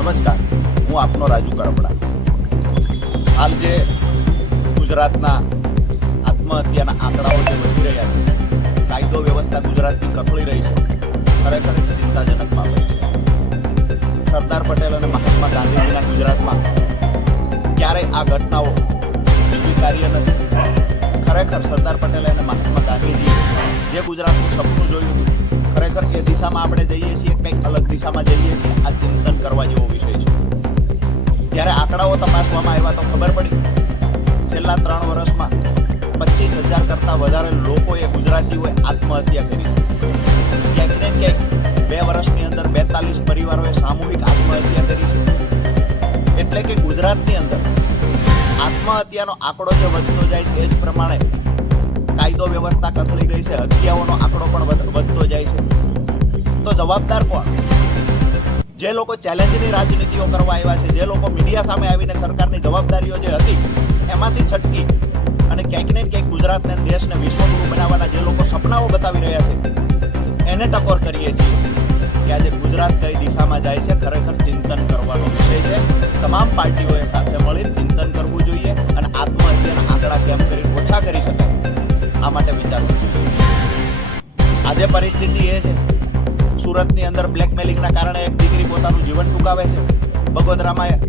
નમસ્કાર હું આપનો રાજુ કરપડા હાલ જે ગુજરાતના આત્મહત્યાના આંકડાઓ જે વધી રહ્યા છે કાયદો વ્યવસ્થા ગુજરાતની કથળી રહી છે ખરેખર ચિંતાજનક બાબત છે સરદાર પટેલ અને મહાત્મા ગાંધીજીના ગુજરાતમાં ક્યારેય આ ઘટનાઓ સ્વીકાર્ય નથી ખરેખર સરદાર પટેલ અને મહાત્મા ગાંધીજીએ જે ગુજરાતનું સપનું જોયું હતું ખરેખર એ દિશામાં આપણે જઈએ છીએ કંઈક અલગ દિશામાં જઈએ છીએ આ ચિંતન કરવા જેવું ગુનાઓ તપાસવામાં આવ્યા તો ખબર પડી છેલ્લા ત્રણ વર્ષમાં પચીસ હજાર કરતાં વધારે લોકોએ ગુજરાતીઓએ આત્મહત્યા કરી છે ક્યાંક ને ક્યાંક બે વર્ષની અંદર બેતાલીસ પરિવારોએ સામૂહિક આત્મહત્યા કરી છે એટલે કે ગુજરાતની અંદર આત્મહત્યાનો આંકડો જે વધતો જાય છે એ જ પ્રમાણે કાયદો વ્યવસ્થા કથળી ગઈ છે હત્યાઓનો આંકડો પણ વધતો જાય છે તો જવાબદાર કોણ જે લોકો ચેલેન્જની રાજનીતિઓ કરવા આવ્યા છે જે લોકો મીડિયા સામે આવીને સરકારની જવાબદારીઓ જે હતી એમાંથી છટકી અને ક્યાંક ને ક્યાંક ગુજરાતને દેશને વિશ્વગુરુ બનાવવાના જે લોકો સપનાઓ બતાવી રહ્યા છે એને ટકોર કરીએ છીએ કે આજે ગુજરાત કઈ દિશામાં જાય છે ખરેખર ચિંતન કરવાનો વિષય છે તમામ પાર્ટીઓએ સાથે મળીને ચિંતન કરવું જોઈએ અને આત્મહત્યાના આંકડા કેમ કરી ઓછા કરી શકાય આ માટે વિચારવું જોઈએ આજે પરિસ્થિતિ એ છે સુરતની અંદર બ્લેકમેલિંગના કારણે એક દીકરી પોતાનું જીવન ટૂંકાવે છે બગોદરામાં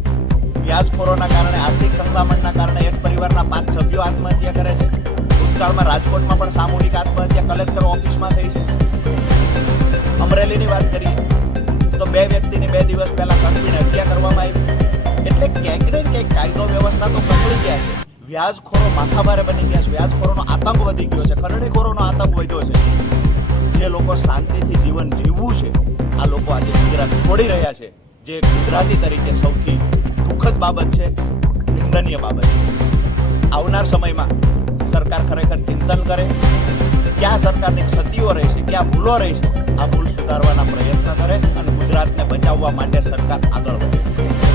વ્યાજખોરોના કારણે આર્થિક સંકળામણના કારણે એક પરિવારના પાંચ સભ્યો આત્મહત્યા કરે છે ભૂતકાળમાં રાજકોટમાં પણ સામૂહિક આત્મહત્યા કલેક્ટર ઓફિસમાં થઈ છે અમરેલીની વાત કરીએ તો બે વ્યક્તિને બે દિવસ પહેલાં કડપીને હત્યા કરવામાં આવી એટલે ક્યાંક ને ક્યાંક કાયદો વ્યવસ્થા તો કચડી ગયા છે વ્યાજખોરો માથાભારે બની ગયા છે વ્યાજખોરોનો આતંક વધી ગયો છે ખરણીખોરોનો આતંક વધ્યો છે જે લોકો શાંતિથી જીવન જીવવું છે આ લોકો આજે ગુજરાત છોડી રહ્યા છે જે ગુજરાતી તરીકે સૌથી દુઃખદ બાબત છે નિંદનીય બાબત છે આવનાર સમયમાં સરકાર ખરેખર ચિંતન કરે ક્યાં સરકારની ક્ષતિઓ રહી છે ક્યાં ભૂલો રહી છે આ ભૂલ સુધારવાના પ્રયત્ન કરે અને ગુજરાતને બચાવવા માટે સરકાર આગળ વધે